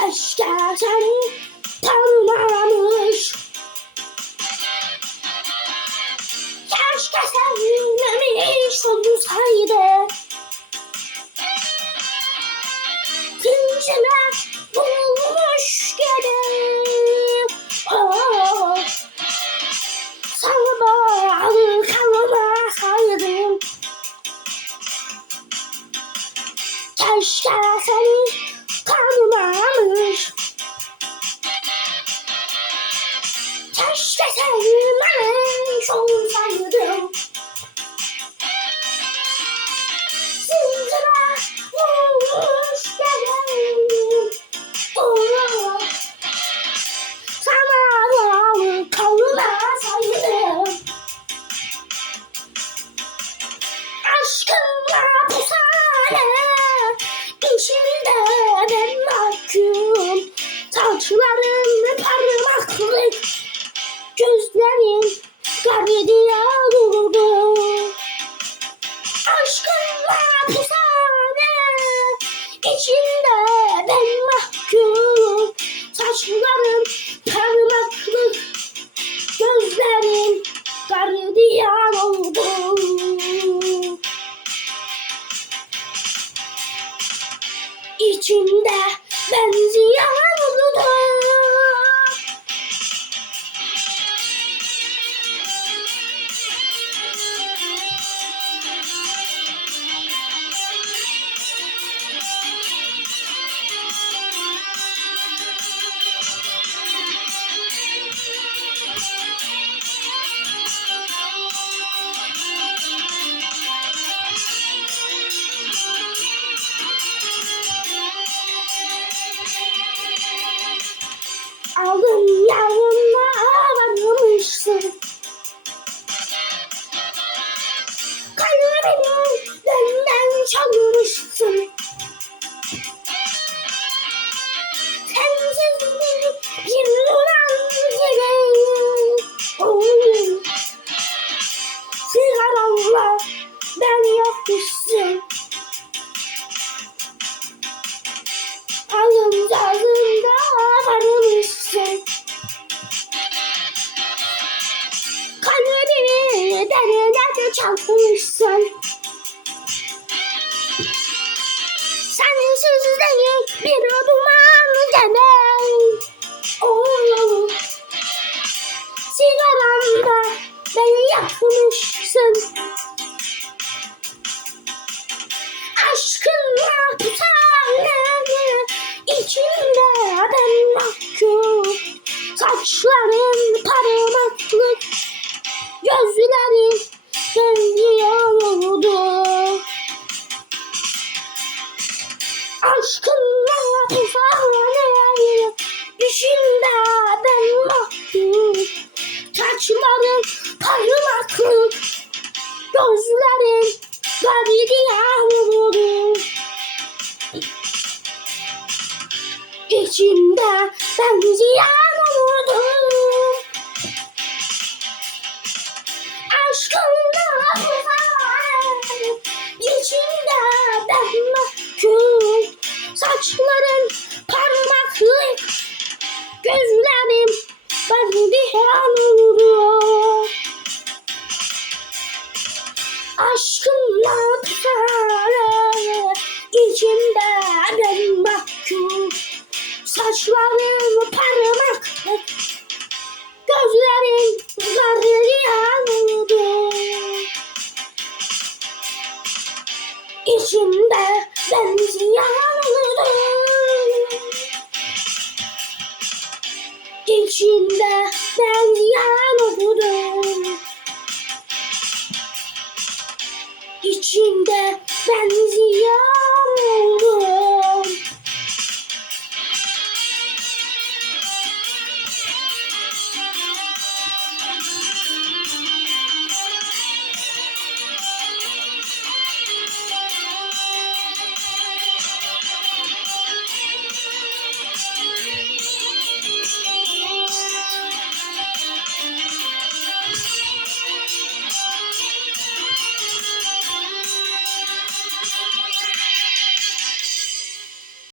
Keşke seni tanımamış. Keşke sevmemiş olsaydı. Zincirler bulmuş gene. Oh. Sana bağlı kalmasaydım. Keşke seni 嘣一下的队 Parmaklık Gözlerin gardiyan oldu İçimde ben ziyan oldum Aldım yanına varmışsın Kalbimi benden çalmışsın Sensiz değil bir duman gene Oh. Sigaramda beni Aşkınla tutanları içinde ben mahkum Saçların parmaklık Gözlerin Aşkınla tutanları içinde ben mahkum. Saçların parmaklık Gözlerin gardiyan oldu İçimde ben ziyan olurdum ziyan oldum İçimde ben ziyan oldum. İçimde ben